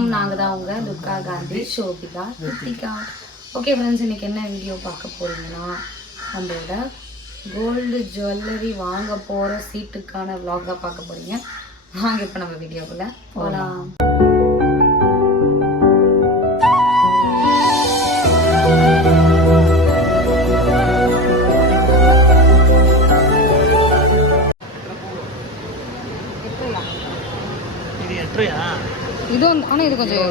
வணக்கம் நாங்கள் தான் உங்க துர்கா காந்தி ஷோபிகா ரித்திகா ஓகே ஃப்ரெண்ட்ஸ் இன்னைக்கு என்ன வீடியோ பார்க்க போறீங்கன்னா நம்மளோட கோல்டு ஜுவல்லரி வாங்க போகிற சீட்டுக்கான vlog தான் பார்க்க போறீங்க. வாங்க இப்போ நம்ம வீடியோக்குள்ள போகலாம் ஆனால் இது கொஞ்சம்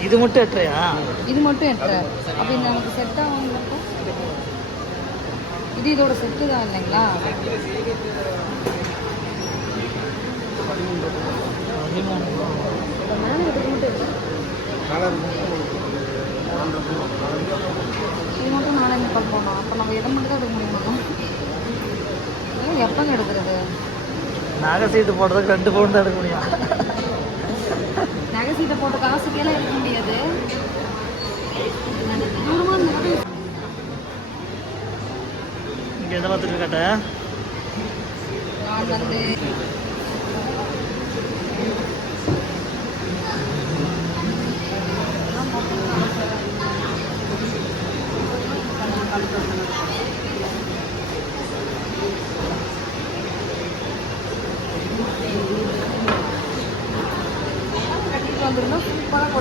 இது மட்டும் எட்டரையா இது மட்டும் எட்டு அப்போ இந்த நமக்கு செட் ஆகுங்களப்போ இது இதோட செட்டு தான் இல்லைங்களா? இது மட்டும் இருக்கு. இது மட்டும் நாலஞ்சு பல் போனோம் அப்போ நம்ம எதை மட்டும் தான் எடுக்க முடியுமா? எப்போங்க எடுக்கிறது? நகை சீட்டு போடுறதுக்கு ரெண்டு பவுன் தான் எடுக்க முடியும். நகை சீட்டை போட்டு காசுக்கெல்லாம் எடுக்க முடியாது. இங்கே எதை பார்த்துட்டு கேட்ட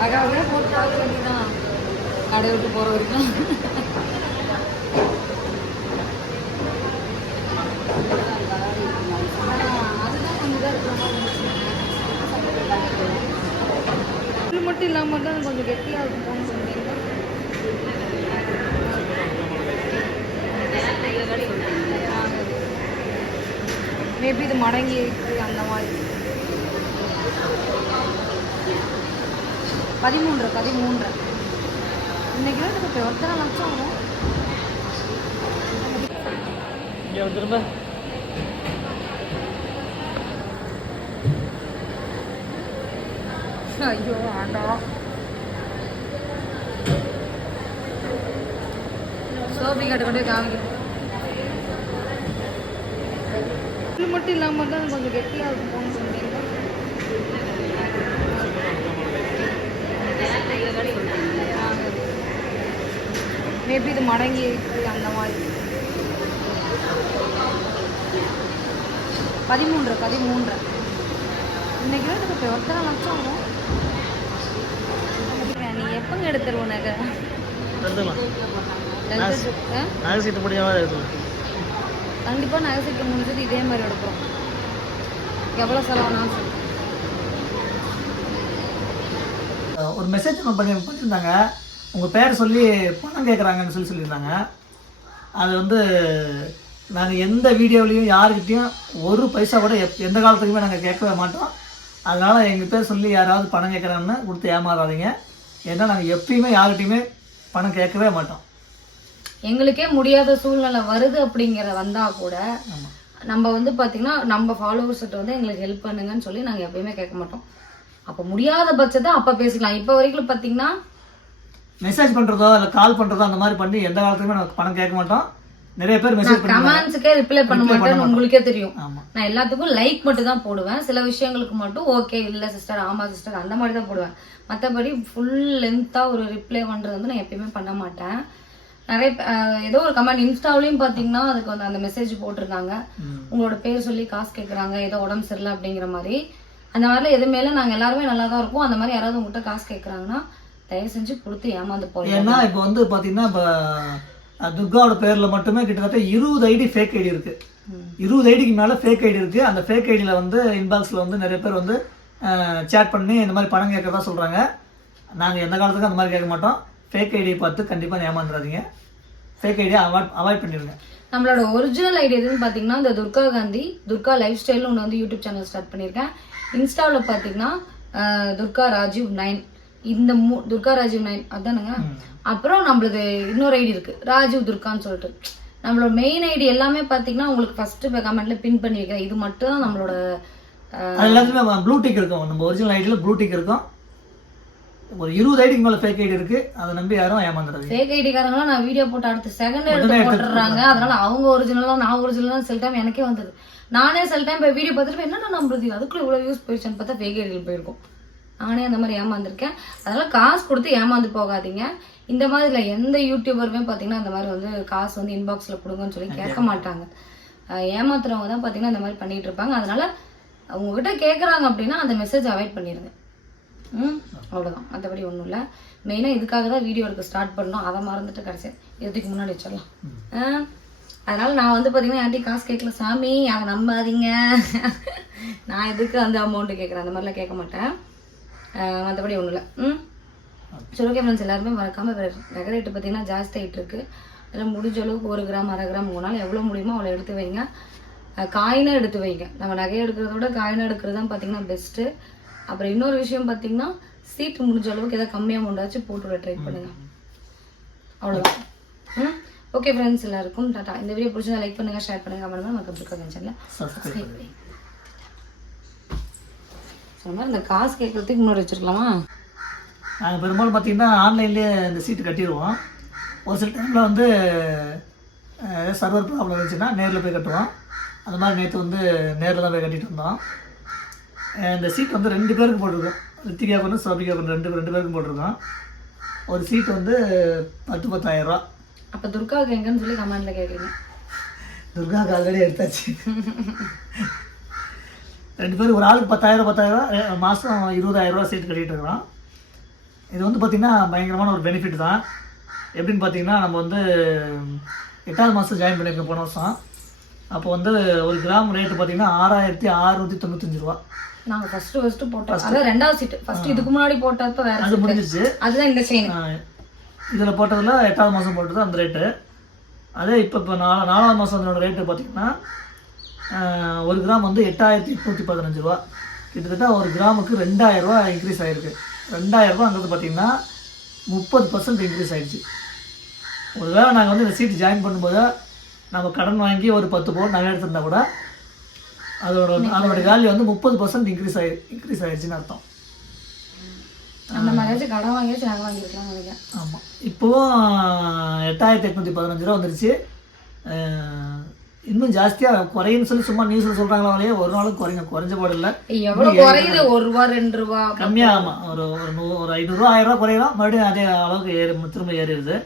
அதாவது போட்டு பார்க்க வேண்டியதான் கடை போகிற வரைக்கும் அதுதான் இது மட்டும் இல்லாமல் தான் கொஞ்சம் கெட்டியாக இருக்கும் சொன்னீங்க மேபி இது மடங்கி இருக்கு அந்த மாதிரி. பதிமூன்று பதிமூன்று இன்னைக்கு தான் எனக்கு ஒருத்தரை லட்சம் ஆகும் இங்கே வந்து திரும்ப ஐயோ ஆண்டா. சோபி கட்டு கொண்டு போய் காமிக்கிறேன். இது மட்டும் இல்லாமல் தான் கொஞ்சம் கெட்டியாக இருக்கும் சொன்னீங்க மேபி இது மடங்கி இருக்கு அந்த மாதிரி. பதிமூன்று பதிமூன்று. இன்னைக்கு எனக்கு ஒருத்தரை லட்சம் நீ எப்பங்க எடுத்துருவ நகை கண்டிப்பாக நகை சீட்டு முடிஞ்சது இதே மாதிரி எடுப்போம். எவ்வளோ செலவானாலும் சரி. ஒரு மெசேஜ் ஒன்று பண்ணி பண்ணியிருந்தாங்க உங்கள் பேர் சொல்லி பணம் கேட்குறாங்கன்னு சொல்லி சொல்லியிருந்தாங்க. அது வந்து நாங்கள் எந்த வீடியோவிலையும் யாருக்கிட்டேயும் ஒரு பைசா கூட எப் எந்த காலத்துக்குமே நாங்கள் கேட்கவே மாட்டோம். அதனால் எங்கள் பேர் சொல்லி யாராவது பணம் கேட்குறாங்கன்னு கொடுத்து ஏமாறாதீங்க. ஏன்னா நாங்கள் எப்பயுமே யார்கிட்டையுமே பணம் கேட்கவே மாட்டோம். எங்களுக்கே முடியாத சூழ்நிலை வருது அப்படிங்கிற வந்தா கூட நம்ம வந்து பாத்தீங்கன்னா நம்ம ஃபாலோவர்ஸ்கிட்ட வந்து எங்களுக்கு ஹெல்ப் பண்ணுங்கன்னு சொல்லி நாங்க எப்பயுமே கேட்க மாட்டோம். அப்போ முடியாத பட்சத்தை அப்ப பேசிக்கலாம். இப்போ வரைக்கும் பாத்தீங்கன்னா மெசேஜ் பண்ணுறதோ இல்லை கால் பண்ணுறதோ அந்த மாதிரி பண்ணி எந்த காலத்துக்குமே நாங்கள் பணம் கேட்க மாட்டோம். நிறைய பேர் மெசேஜ் கமெண்ட்ஸுக்கே ரிப்ளை பண்ண மாட்டேன்னு உங்களுக்கே தெரியும். நான் எல்லாத்துக்கும் லைக் மட்டும் தான் போடுவேன். சில விஷயங்களுக்கு மட்டும் ஓகே இல்ல சிஸ்டர் ஆமா சிஸ்டர் அந்த மாதிரி தான் போடுவேன் மற்றபடி ஃபுல் லென்த்தா ஒரு ரிப்ளை பண்றது வந்து நான் எப்பயுமே பண்ண மாட்டேன். நிறைய ஏதோ ஒரு கமெண்ட் இன்ஸ்டாவிலையும் பாத்தீங்கன்னா அதுக்கு வந்து அந்த மெசேஜ் போட்டிருந்தாங்க. உங்களோட பேர் சொல்லி காசு கேக்குறாங்க. ஏதோ உடம்பு சரியில்லை அப்படிங்கிற மாதிரி. அந்த மாதிரிலாம் எது மேல நாங்க எல்லாருமே நல்லா தான் இருப்போம் அந்த மாதிரி யாராவது உங்ககிட்ட காசு கேக்குறாங்கன்னா தயவு செஞ்சு கொடுத்து ஏமாந்து போறீங்க. ஏன்னா இப்போ வந்து பார்த்தீங்கன்னா இப்போ துர்காவோட பேரில் மட்டுமே கிட்டத்தட்ட இருபது ஐடி ஃபேக் ஐடி இருக்கு. இருபது ஐடிக்கு மேலே ஃபேக் ஐடி இருக்கு. அந்த ஃபேக் ஐடியில் வந்து இன்பாக்ஸில் வந்து நிறைய பேர் வந்து சேட் பண்ணி இந்த மாதிரி பணம் கேட்கறதா சொல்கிறாங்க நாங்கள் எந்த காலத்துக்கும் அந்த மாதிரி கேட்க மாட்டோம். ஃபேக் ஐடியை பார்த்து கண்டிப்பாக ஏமாந்துடாதீங்க ஃபேக் ஐடியை அவாய்ட் அவாய்ட் பண்ணிடுங்க. நம்மளோட ஒரிஜினல் ஐடி எதுன்னு பார்த்தீங்கன்னா இந்த துர்கா காந்தி துர்கா லைஃப் ஸ்டைல்னு ஒன்று வந்து யூடியூப் சேனல் ஸ்டார்ட் பண்ணியிருக்கேன். இன்ஸ்டாவில் பார்த்தீங்கன்னா துர்கா ராஜீவ் நைன். இந்த மூ துர்கா ராஜீவ் நைன் அதானுங்க? அப்புறம் நம்மளது இன்னொரு ஐடி இருக்கு. ராஜீவ் துர்கான்னு சொல்லிட்டு. நம்மளோட மெயின் ஐடி எல்லாமே பார்த்தீங்கன்னா உங்களுக்கு ஃபர்ஸ்ட் கமெண்ட்ல பின் பண்ணி வைக்கிறேன். இது மட்டும் தான் நம்மளோட எல்லாத்துலேயுமே ப்ளூ டிக் இருக்கும். நம்ம ஒரிஜினல் ஐடியில் ப்ளூ டிக் இருக்கும். ஒரு இருபது ஐடிக்கு மேலே ஃபேக் ஐடி இருக்குது அதை நம்பி யாரும் ஏமாந்துடாதீங்க. ஃபேக் ஐடிக்காரங்களாம் நான் வீடியோ போட்டு அடுத்த செகண்ட் எடுத்து போட்டுடுறாங்க. அதனால அவங்க ஒரிஜினலா நான் ஒரிஜினலா சில டைம் எனக்கே வந்தது. நானே சில டைம் இப்போ வீடியோ பார்த்துட்டு என்னடா நம்புறது? அதுக்குள்ள இவ்வளோ யூஸ் போயிடுச்சுன்னு பார்த்தா ஃபேக் ஐடியில் போயிருக்கும். நானே அந்த மாதிரி ஏமாந்துருக்கேன். அதனால காசு கொடுத்து ஏமாந்து போகாதீங்க. இந்த மாதிரி இல்லை எந்த யூடியூபருமே பார்த்தீங்கன்னா அந்த மாதிரி வந்து காசு வந்து இன்பாக்ஸில் கொடுங்கன்னு சொல்லி கேட்க மாட்டாங்க. ஏமாத்துறவங்க தான் பார்த்தீங்கன்னா இந்த மாதிரி பண்ணிட்டு இருப்பாங்க. அதனால உங்ககிட்ட கேட்குறாங்க அப்படின்னா அந்த மெசேஜ் அவாய்ட் பண்ணிடுங்க ம் அவ்வளோதான் மற்றபடி ஒன்றும் இல்லை. மெயினாக இதுக்காக தான் வீடியோ எடுக்க ஸ்டார்ட் பண்ணோம் அதை மறந்துட்டு கடைசி இதுக்கு முன்னாடி வச்சிடலாம். ஆ அதனால நான் வந்து பார்த்தீங்கன்னா யார்ட்டையும் காசு கேட்கல சாமி அதை நம்பாதீங்க. நான் எதுக்கு அந்த அமௌண்ட்டு கேட்குறேன் அந்த மாதிரிலாம் கேட்க மாட்டேன். மற்றபடி ஒன்றும் இல்லை. ம்? சரி ஓகே ஃப்ரெண்ட்ஸ் எல்லாருமே மறக்காமல் நகை ரேட்டு பார்த்தீங்கன்னா ஜாஸ்தி ஆகிட்டு இருக்கு. அதில் முடிஞ்ச அளவுக்கு ஒரு கிராம் அரை கிராம் உங்களால் எவ்வளோ முடியுமோ அவ்வளோ எடுத்து வைங்க. காயினாக எடுத்து வைங்க. நம்ம நகை எடுக்கிறத விட காயினாக எடுக்கிறது தான் பார்த்தீங்கன்னா பெஸ்ட்டு அப்புறம் இன்னொரு விஷயம் பார்த்தீங்கன்னா சீட்டு முடிஞ்ச அளவுக்கு ஏதாவது கம்மி அமௌண்ட்டாச்சும் போட்டு விட ட்ரை பண்ணுங்க. அவ்வளோதான் ம்? ஓகே ஃப்ரெண்ட்ஸ் எல்லாருக்கும் டாட்டா இந்த வீடியோ பிடிச்சா லைக் பண்ணுங்க ஷேர் பண்ணுங்க பண்ணுங்க. மக்கள் இருக்க சேனலில் சப்ஸ்கிரைப் சொன்ன மாதிரி இந்த காசு கேட்கறதுக்கு முன்னாடி வச்சிருக்கலாமா? நாங்கள் பெரும்பாலும் பார்த்தீங்கன்னா ஆன்லைன்லேயே இந்த சீட்டு கட்டிடுவோம். ஒரு சில டைமில் வந்து சர்வர் ப்ராப்ளம் இருந்துச்சுன்னா நேரில் போய் கட்டுவோம். அந்த மாதிரி நேற்று வந்து நேரில் தான் போய் கட்டிட்டு வந்தோம். இந்த சீட் வந்து ரெண்டு பேருக்கு போட்டிருக்கோம். ரித்திகா கொண்டு சோபிகா கொண்டு ரெண்டு ரெண்டு பேருக்கும் போட்டிருக்கோம். ஒரு சீட் வந்து பத்து பத்தாயிரம் ரூபா அப்போ துர்காவுக்கு எங்கன்னு சொல்லி கமெண்ட்ல கேட்குறீங்க துர்காவுக்கு ஆல்ரெடி எடுத்தாச்சு. ரெண்டு பேரும் ஒரு ஆளுக்கு பத்தாயிரம் பத்தாயிரம் மாதம் இருபதாயிரம் ரூபா சீட் கட்டிகிட்டு இருக்கிறோம். இது வந்து பார்த்திங்கன்னா பயங்கரமான ஒரு பெனிஃபிட் தான். எப்படின்னு பார்த்தீங்கன்னா நம்ம வந்து எட்டாவது மாதம் ஜாயின் பண்ணியிருக்கோம் போன வருஷம். அப்போ வந்து ஒரு கிராம் ரேட்டு பார்த்தீங்கன்னா ஆறாயிரத்தி அறுநூற்றி தொண்ணூத்தஞ்சு ரூபா. நாங்க ஃபர்ஸ்ட் ஃபர்ஸ்ட் போட்டோம். அதான் ரெண்டாவது சீட் ஃபர்ஸ்ட் இதுக்கு முன்னாடி போட்டப்ப வேற அது முடிஞ்சிச்சு அதுதான் இந்த செயின் இதில் போட்டதில் எட்டாவது மாதம் போட்டது அந்த ரேட்டு அதே இப்போ இப்போ நாலா நாலாவது மாதம் அதனோட ரேட்டு பார்த்தீங்கன்னா ஒரு கிராம் வந்து எட்டாயிரத்தி எட்நூற்றி பதினஞ்சு ரூபா. கிட்டத்தட்ட ஒரு கிராமுக்கு ரெண்டாயிரம் ரூபா இன்க்ரீஸ் ஆகிருக்கு ரெண்டாயிரம் ரூபாங்கிறது பார்த்தீங்கன்னா முப்பது பர்சன்ட் இன்க்ரீஸ் ஆயிடுச்சு. ஒருவேளை நாங்கள் வந்து இந்த சீட் ஜாயின் பண்ணும்போது நம்ம கடன் வாங்கி ஒரு பத்து பவுன் நகை எடுத்திருந்தா கூட அதோட அதோட வேல்யூ வந்து முப்பது பர்சன்ட் இன்க்ரீஸ் ஆகி இன்க்ரீஸ் ஆயிடுச்சுன்னு அர்த்தம். அந்த மாதிரியாச்சும் கடன் வாங்கியாச்சும் நகை வாங்கிருக்கலாம் நினைக்கிறேன். ஆமாம் இப்போவும் எட்டாயிரத்தி எட்நூற்றி பதினஞ்சு ரூபா வந்துருச்சு. இன்னும் ஜாஸ்தியாக குறையுன்னு சொல்லி சும்மா நியூஸில் சொல்கிறாங்களா வரையே ஒரு நாளும் குறைங்க. குறைஞ்ச போட இல்லை. எவ்வளவு குறையுது? ஒரு ரூபா ரெண்டு ரூபா கம்மியாக ஆமாம் ஒரு ஒரு நூ ஒரு ஐநூறுரூவா ஆயிரரூவா குறையலாம். மறுபடியும் அதே அளவுக்கு ஏறி திரும்ப ஏறிடுது.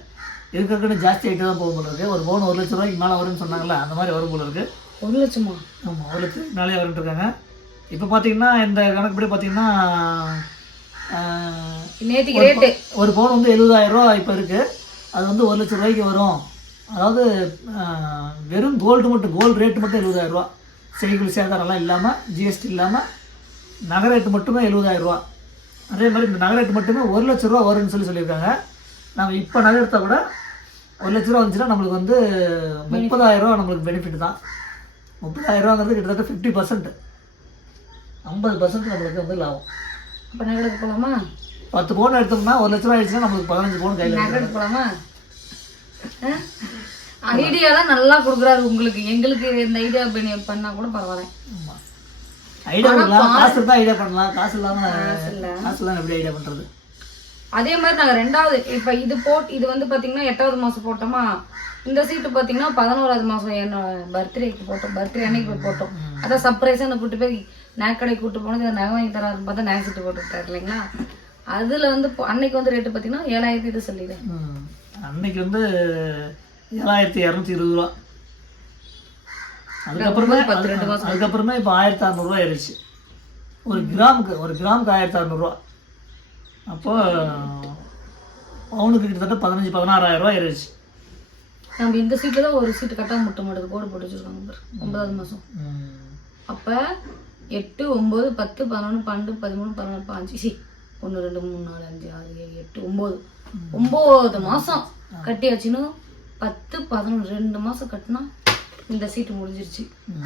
இருக்கிறதுக்கு ஜாஸ்தி ஆகிட்டு தான் போகும் போல இருக்குது ஒரு பவுன் ஒரு லட்ச ரூபாய்க்கு மேலே வரும்னு சொன்னாங்களே அந்த மாதிரி வரும் போல இருக்குது ஒரு லட்சமா? ஆமாம் ஒரு லட்சத்துக்கு மேலே வரும்னு இருக்காங்க. இப்போ பார்த்தீங்கன்னா இந்த கணக்குப்படி பார்த்தீங்கன்னா நேத்திக்கு ரேட்டு ஒரு பவுன் வந்து எழுபதாயிரம் ரூபா இப்போ இருக்குது அது வந்து ஒரு லட்சம் ரூபாய்க்கு வரும். அதாவது வெறும் கோல்டு மட்டும் கோல்டு ரேட்டு மட்டும் எழுபதாயிரம் ரூபா. செய்குள் சேதாரம்லாம் இல்லாமல் ஜிஎஸ்டி இல்லாமல் நகை ரேட்டு மட்டுமே எழுபதாயிரம் ரூபா. அதே மாதிரி இந்த நகை ரேட்டு மட்டுமே ஒரு லட்ச ரூபா வரும்னு சொல்லி சொல்லியிருக்காங்க. நம்ம இப்போ நகை எடுத்தால் கூட ஒரு லட்ச ரூபா வந்துச்சுன்னா நம்மளுக்கு வந்து முப்பதாயிரம் ரூபா நம்மளுக்கு பெனிஃபிட் தான். முப்பதாயிரம் ரூபாங்கிறது கிட்டத்தட்ட ஃபிஃப்டி பர்சன்ட் ஐம்பது பர்சன்ட் நம்மளுக்கு வந்து லாபம். அப்ப நகை எடுக்க போலாமா? பத்து பவுன் எடுத்தோம்னா ஒரு லட்ச ரூபா ஆயிடுச்சுன்னா நம்மளுக்கு பதினஞ்சு பவுன் கையில் நகை எடுக்க போலாமா? ஐடியாலாம் நல்லா கொடுக்குறாரு உங்களுக்கு. எங்களுக்கு இந்த ஐடியா பண்ணா கூட பரவாயில்ல. ஐடியா பண்ணலாம் காசு இருந்தா ஐடியா பண்ணலாம். காசு இல்லாம இல்ல. காசு எப்படி ஐடியா பண்றது? அதே மாதிரி நாங்க ரெண்டாவது இப்ப இது போட் இது வந்து பாத்தீங்கன்னா எட்டாவது மாசம் போட்டோமா? இந்த சீட்டு பாத்தீங்கன்னா பதினோராவது மாசம் என்ன பர்த்டேக்கு போட்டோம். பர்த்டே அன்னைக்கு போட்டோம். அதான் சர்ப்ரைஸா அந்த கூட்டு போய் நகைக்கடை கூட்டு போனது நகை வாங்கி தராருன்னு பார்த்தா நகை சீட்டு போட்டுட்டாரு இல்லைங்களா? அதுல வந்து அன்னைக்கு வந்து ரேட்டு பாத்தீங்கன்னா ஏழாயிரத்தி இது சொல்லிடு. ம். அன்னைக்கு வந்து ஏழாயிரத்தி இரநூத்தி இருபது ரூபா. அதுக்கப்புறமே பத்து ரெண்டு மாசம். அதுக்கப்புறமே இப்போ ஆயிரத்தி அறநூறுவா ஏறிச்சு ஒரு கிராமுக்கு ஒரு கிராமுக்கு ஆயிரத்தி அறநூறுவா அப்போ பவுனுக்கு கிட்டத்தட்ட பதினஞ்சு பதினாறாயிரம் ரூபா ஏறிச்சு நம்ம இந்த சீட்ல தான் ஒரு சீட்டு கட்டாம முட்ட மாட்டேது கோடு போட்டு வச்சிருக்காங்க ஒன்பதாவது மாசம். ம். அப்ப எட்டு ஒன்பது பத்து பதினொன்று பன்னெண்டு பதிமூணு பதினாலு பாஞ்சு. சி ஒன்று ரெண்டு மூணு நாலு அஞ்சு ஆறு ஏழு எட்டு ஒம்பது ஒம்பது மாசம் கட்டியாச்சுன்னு பத்து பதினொன்று ரெண்டு மாசம் கட்டினா இந்த சீட்டு முடிஞ்சிருச்சு. ம்.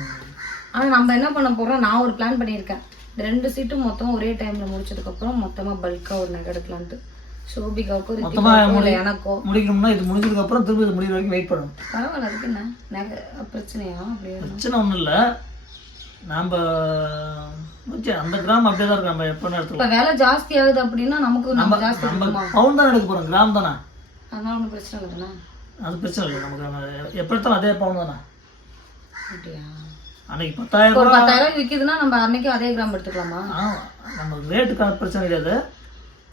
ஆனா நம்ம என்ன பண்ண போறோம்? நான் ஒரு பிளான் பண்ணியிருக்கேன். ரெண்டு சீட்டும் மொத்தம் ஒரே டைம்ல முடிச்சதுக்கப்புறம் மொத்தமா பல்கா ஒரு நகை எடுக்கலான்ட்டு. ரித்திகாவுக்கும் இல்லை எனக்கோ. முடிக்கணும்னா இது முடிஞ்சதுக்கு அப்புறம் திரும்பி இது முடிகிற வரைக்கும் வெயிட் பண்ணணும். பரவாயில்ல அதுக்கு என்ன? நகை பிரச்சனையா? அப்படியே பிரச்சனை ஒன்றும் இல்லை. நாம் ஓகே அந்த கிராம் அப்படியே தான் இருக்கு நம்ம எப்போ எடுத்துக்கலாம். இப்ப வேலை ஜாஸ்தி ஆகுது அப்படின்னா நமக்கு நம்ம ஜாஸ்தி நம்ம பவுன் தான் எடுக்க போகிறோம் கிராம் தானே? அதனால ஒன்றும் பிரச்சனை இல்லைண்ணா அது பிரச்சனை இல்லை. நமக்கு எப்போ எடுத்தாலும் அதே பவுன் தானே? அன்னைக்கு பத்தாயிரம் ஒரு ரூபா பத்தாயிரம் விற்கிதுன்னா நம்ம அன்னைக்கு அதே கிராம் எடுத்துக்கலாமா? நம்ம ரேட்டுக்கான பிரச்சனை கிடையாது.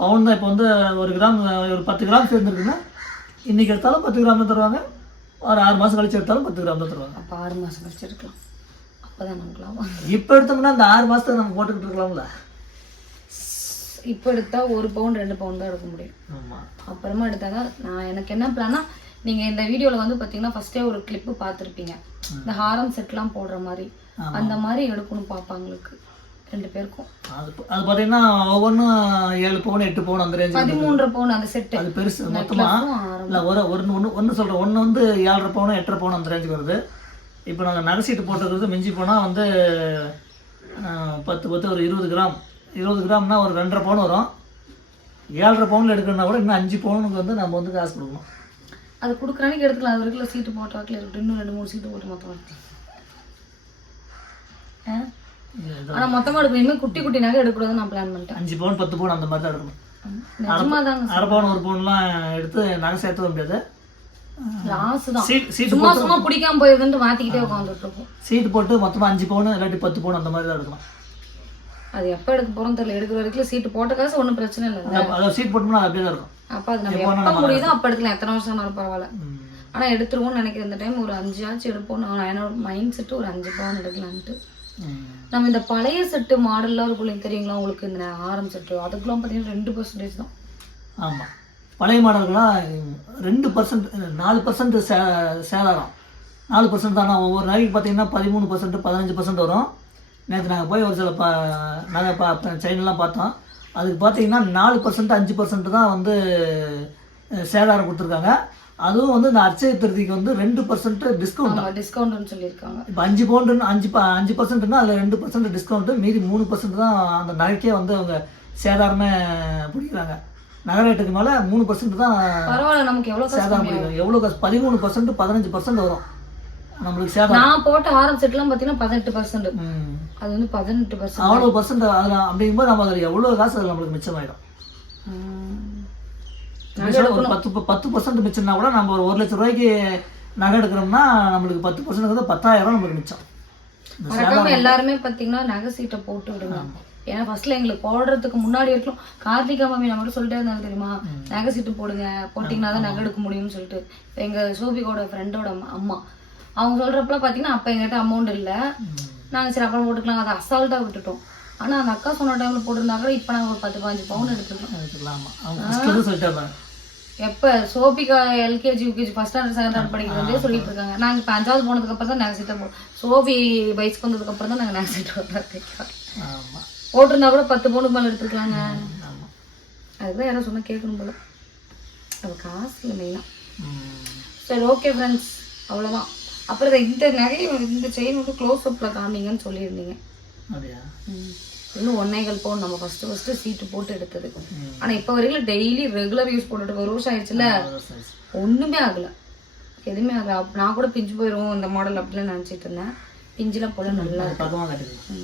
பவுன் தான். இப்போ வந்து ஒரு கிராம் ஒரு பத்து கிராம் சேர்ந்துருக்குன்னா இன்னைக்கு எடுத்தாலும் பத்து கிராம் தான் தருவாங்க. ஒரு ஆறு மாதம் கழிச்சு எடுத்தாலும் பத்து கிராம் தான் தருவாங்க. அப்ப ஆறு மாசம் கழிச்சு எடுக்கலாம். அப்பதான் நமக்கு லாபம் இப்போ எடுத்தோம்னா அந்த ஆறு மாதத்துக்கு நம்ம போட்டுக்கிட்டு இருக்கலாம்ல? இப்போ எடுத்தா ஒரு பவுன் ரெண்டு பவுன் தான் எடுக்க முடியும். ஆமாம் அப்புறமா எடுத்தாங்க நான் எனக்கு என்ன பிளான்னா நீங்க இந்த வீடியோல வந்து பாத்தீங்கன்னா ஃபர்ஸ்டே ஒரு கிளிப்பு பார்த்துருப்பீங்க. இந்த ஹாரம் செட்லாம் போடுற மாதிரி. அந்த மாதிரி எடுக்கணும் பாப்பாங்களுக்கு. ரெண்டு பேருக்கும். அது அது பார்த்தீங்கன்னா ஒவ்வொன்றும் ஏழு பவுன் எட்டு பவுன் அந்த ரேஞ்சு பதிமூன்றரை பவுன் அந்த செட்டு அது பெருசு மொத்தமாக இல்லை ஒரு ஒன்று ஒன்று ஒன்று சொல்கிறேன் ஒன்று வந்து ஏழரை பவுன் எட்டரை பவுன் அந்த ரேஞ்சுக்கு வருது. இப்போ நாங்கள் நகை சீட்டு போட்டுக்கிறது மிஞ்சி போனால் வந்து பத்து பத்து ஒரு இருபது கிராம். இருபது கிராம்னா ஒரு ரெண்டரை பவுன் வரும். ஏழரை பவுனில் எடுக்கணும்னா கூட இன்னும் அஞ்சு பவுனுக்கு வந்து நம்ம வந்து காசு கொடுக்கணும். அது கொடுக்குறானிக்கு எடுத்துக்கலாம். அது வரைக்கும் சீட்டு போட்ட வாக்கில் இருக்கட்டும் இன்னும் ரெண்டு மூணு சீட்டு போட்டு மொத்தம் எடுத்துக்கலாம் ஆ? இது ஆனா மொத்தமா எடுக்கணும். இனிமே குட்டி குட்டி நகை எடுக்கக்கூடாதுன்னு நான் பிளான் பண்ணிட்டேன். அஞ்சு பவுன் பத்து பவுன் அந்த மாதிரி தான் எடுக்கணும். அரை பவுன் ஒரு பவுன்லாம் எடுத்து நகை சேர்த்து முடியாது லாஸ் தான் சீட் சீட்டு சும்மா சும்மா பிடிக்காம போயிருதுன்ட்டு மாத்திக்கிட்டே உட்காந்துட்டு இருக்கோம் சீட்டு போட்டு மொத்தமாக அஞ்சு பவுன் இல்லாட்டி பத்து பவுன் அந்த மாதிரி தான் எடுக்கலாம் அது எப்ப எடுக்க போறோம் தெரியல. எடுக்கிற வரைக்கும் சீட்டு போட்ட காசு ஒண்ணும் பிரச்சனை இல்லை. சீட் போட்டோம்னா அது அப்படியே தான் இருக்கும். அப்ப அது நம்ம எப்ப முடியுதோ அப்ப எடுக்கலாம். எத்தனை வருஷம் ஆனாலும் பரவாயில்ல. ம். ஆனா எடுத்துருவோம்னு நினைக்கிறேன் இந்த டைம் ஒரு அஞ்சு ஆச்சு எடுப்போம். நான் என்னோட மைண்ட் செட்டு ஒரு அஞ்சு பவுன் எடுக்கலான்ட்டு. நம்ம இந்த பழைய செட்டு மாடல்லாம் இருக்குல்ல தெரியுங்களா? உங்களுக்கு இந்த ஆரம் செட்டு அதுக்கெல்லாம் பார்த்தீங்கன்னா ரெண்டு பர்சன்டேஜ் தான். ஆமாம் பழைய மாடல்கள்லாம் ரெண்டு பர்சன்ட் நாலு பர்சன்ட் சே சேதாரம் நாலு பர்சன்ட் தானே? ஒவ்வொரு நாளைக்கு பார்த்தீங்கன்னா பதிமூணு பர்சன்ட் பதினஞ்சு பர்சன்ட் வரும். நேற்று நாங்கள் போய் ஒரு சில ப நகை பா செயின்லாம் பார்த்தோம். அதுக்கு பார்த்தீங்கன்னா நாலு பர்சன்ட் அஞ்சு பர்சன்ட் தான் வந்து சேதாரம் கொடுத்துருக்காங்க. அதுவும் வந்து இந்த அச்சய திருதிக்கு வந்து ரெண்டு பர்சன்ட் டிஸ்கவுண்ட் டிஸ்கவுண்ட்னு சொல்லியிருக்காங்க. இப்போ அஞ்சு பவுண்டுன்னு அஞ்சு ப அஞ்சு பர்சன்ட்னா அதில் ரெண்டு பர்சன்ட் டிஸ்கவுண்ட்டு மீதி மூணு பர்சன்ட் தான் அந்த நகைக்கே வந்து அவங்க சேதாரமே பிடிக்கிறாங்க. நகை ரேட்டுக்கு மேலே மூணு பர்சன்ட் தான் பரவாயில்ல நமக்கு காசு சேதாரம் பிடிக்கிறாங்க எவ்வளோ காசு? பதிமூணு பர்சன்ட் பதினஞ்சு பர்சன்ட் வரும். நம்மளுக்கு சேதாரம் நான் போட்ட ஆரம் செட்லாம் பார்த்தீங்கன்னா பதினெட்டு பர்சன்ட். அது வந்து பதினெட்டு பர்சன்ட் அவ்வளோ பர்சன்ட் அதில் அப்படிங்கும்போது நம்ம அதில் எவ்வளோ காசு அதில் நம்மளுக்கு மிச்சமாயிடும். மிச்சம் ஒரு பத்து பத்து பர்சன்ட் மிச்சம்னா கூட நம்ம ஒரு ஒரு லட்ச ரூபாய்க்கு நகை எடுக்கிறோம்னா நம்மளுக்கு பத்து பர்சன்ட் பத்தாயிரம் நம்மளுக்கு மிச்சம். எல்லாருமே பாத்தீங்கன்னா நகை சீட்டை போட்டு விடுங்க. ஏன்னா ஃபர்ஸ்ட்ல எங்களுக்கு போடுறதுக்கு முன்னாடி வரைக்கும் கார்த்திகா மாமி நம்ம மட்டும் சொல்லிட்டே இருந்தாங்க தெரியுமா? நகை சீட்டு போடுங்க போட்டிங்கன்னா தான் நகை எடுக்க முடியும்னு சொல்லிட்டு. எங்க சோபிகோட ஃப்ரெண்டோட அம்மா. அவங்க சொல்றப்பலாம் பாத்தீங்கன்னா அப்ப எங்கிட்ட அமௌண்ட் இல்ல. நாங்க சரி அப்புறம் போட்டுக்கலாம். அதை அசால்ட்டா விட்டுட்டோம். ஆனா அந்த அக்கா சொன்ன டைம்ல போட்டிருந்தா கூட இப்ப நாங்க ஒரு பத்து பதினஞ்சு பவுன் எடுத்துக்கலாம். எடுத்துக்கலாமா. எப்ப? Shobika LKG UKG first standard second standard படிக்கிறதே சொல்லிட்டு இருக்காங்க. நாங்க இப்ப அஞ்சாவது போனதுக்கு அப்புறம் தான் நகை சீட்டை போ சோபி வயசுக்கு வந்ததுக்கு அப்புறம் தான் நாங்க நகை சீட்டு வர்றோம் ஆமாம் போட்டிருந்தா கூட பத்து பவுனுக்கு மேலே எடுத்துக்கலாங்க ஆமாம் அதுதான் யாரும் சொன்னா கேட்கணும் போல. அது காசு இல்லை மெயினாக. சரி ஓகே ஃப்ரெண்ட்ஸ் அவ்வளோதான் அப்புறம் இந்த நகையை இந்த செயின் வந்து க்ளோஸ் அப்பில் காமிங்கன்னு சொல்லியிருந்தீங்க. அப்படியா. இன்னும் ஒன்னேகால் பவுன் நம்ம ஃபஸ்ட்டு ஃபஸ்ட்டு சீட்டு போட்டு எடுத்தது. ஆனால் இப்போ வரைக்கும் டெய்லி ரெகுலர் யூஸ் பண்ணிட்டு ஒரு வருஷம் ஆயிடுச்சுல. ஒன்றுமே ஆகலை. எதுவுமே ஆகலை. நான் கூட பிஞ்சு போயிடும் இந்த மாடல் அப்படின்னு நினச்சிட்டு இருந்தேன். பிஞ்சில் போல நல்லா கட்டுது